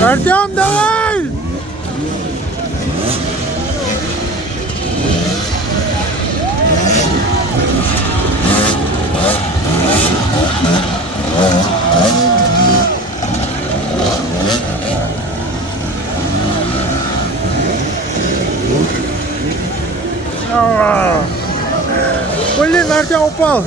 Артем, давай! Блин, Артем упал!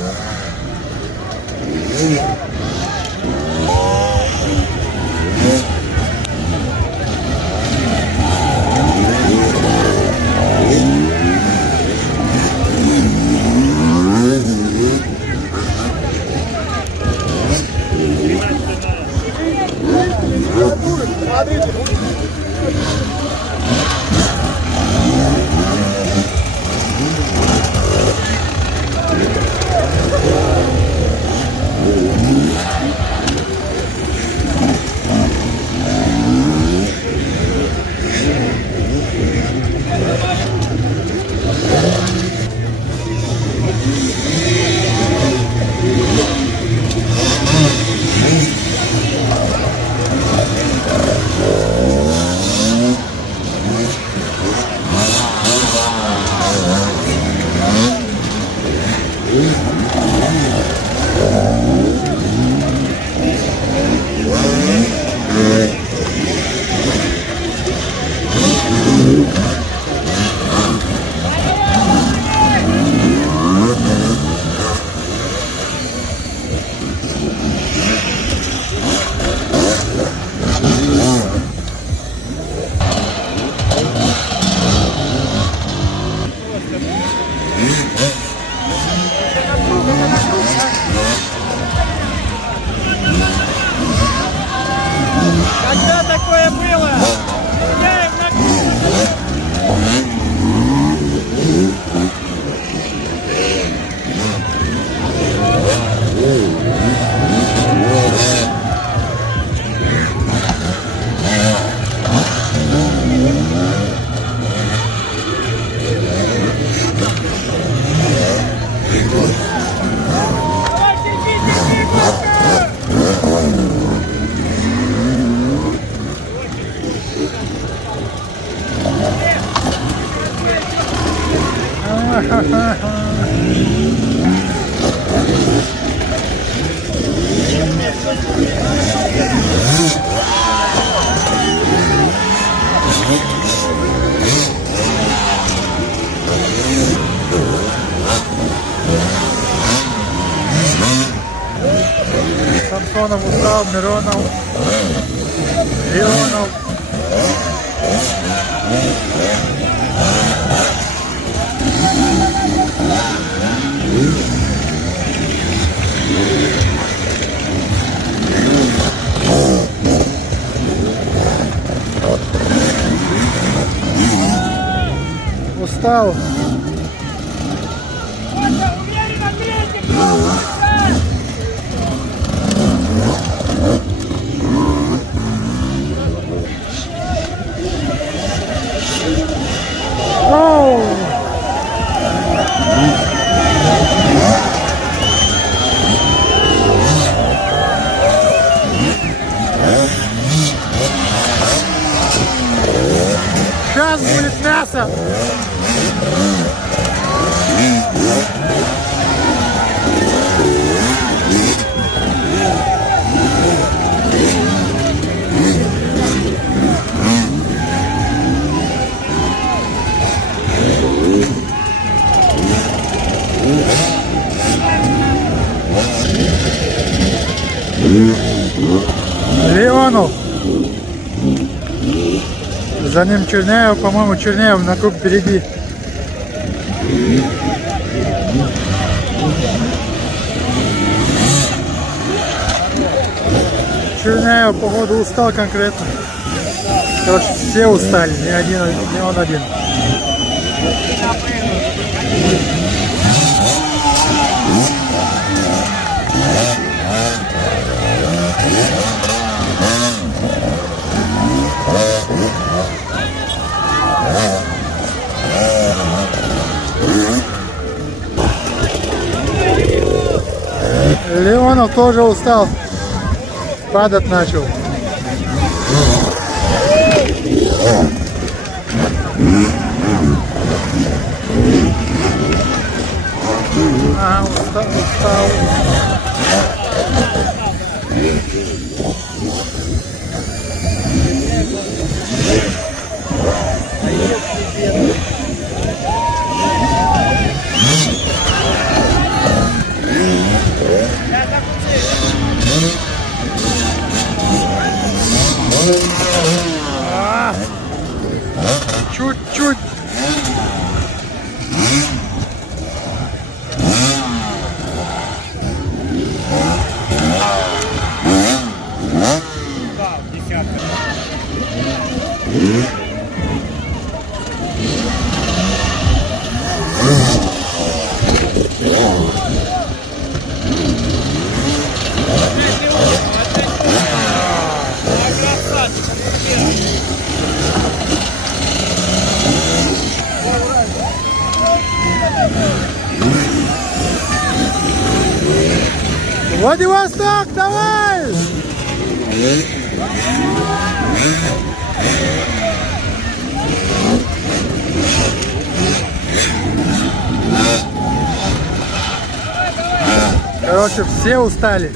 Когда такое было? Гуляем на Самсонов устал, Миронов, Леонов. Устал. нас будет мясо. Леонов. За ним Черняев, по-моему, Черняев на круг впереди. Черняев, походу, устал конкретно. Короче, все устали, не он один. Леонов тоже устал, падать начал. Устал. Чуть-чуть. Владивосток, давай! Короче, все устали.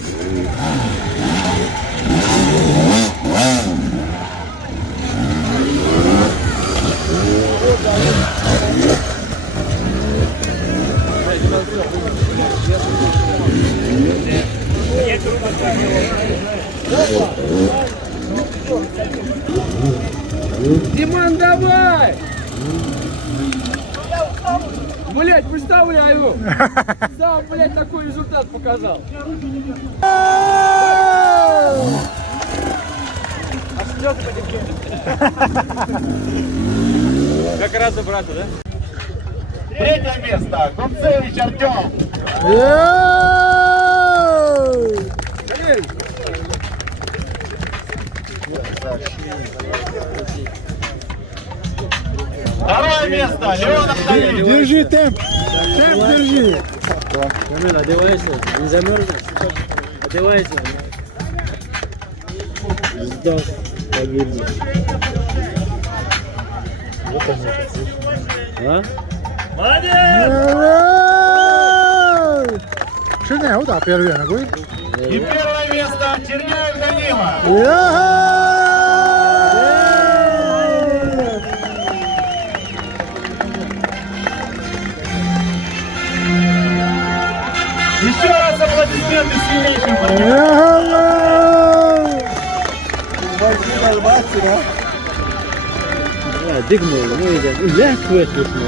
Диман, давай! Блять, представляю! Сам, блять, такой результат показал. Как разобраться, да? Третье место. Гунцевич Артем. Второе место. Леонов Давид. Держи темп. Темп держи. Камила, одевайся, не замерзнешь. Одевайся. Ждал, погибнешь. А? Черняев, да, первый ногой. И первое место. Черняев Данила. Еще раз аплодисменты сильнейшим. Дигнул, ну и я хватит, ну,